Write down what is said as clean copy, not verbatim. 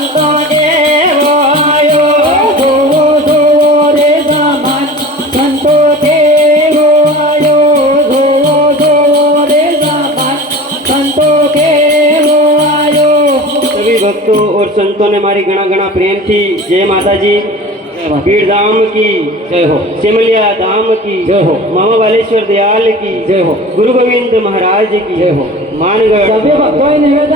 સંતો દેવો આયો જોવો જોવો રે જમાન સંતો દેવો આયો જોવો જોવો રે जमान संतो देवो आयो। सभी भक्तों और संतों ने हमारी गणा गणा प्रेम थी जय माता जी। बीड़ धाम की जय हो, सिमलिया धाम की जय हो, मामा बालेश्वर दयाल की जय हो, गुरु गोविंद महाराज की जय हो, मानगढ़। सभी भक्तों ने